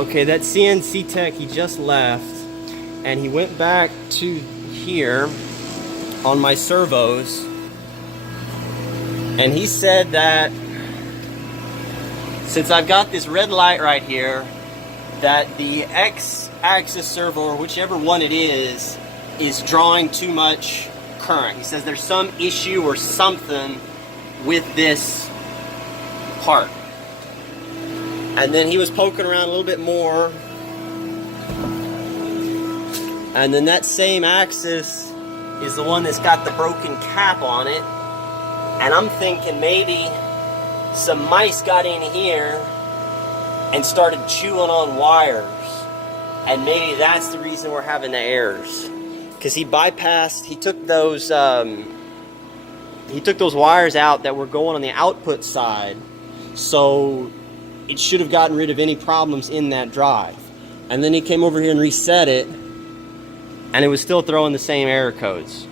Okay, that CNC tech, he just left, and he went back to here on my servos, and he said that since I've got this red light right here, that the X-axis servo, or whichever one it is drawing too much current. He says there's some issue or something with this part. And then he was poking around a little bit more, and then that same axis is the one that's got the broken cap on it, and I'm thinking maybe some mice got in here and started chewing on wires, and maybe that's the reason we're having the errors. Because he took those wires out that were going on the output side, so it should have gotten rid of any problems in that drive. And then he came over here and reset it, and it was still throwing the same error codes.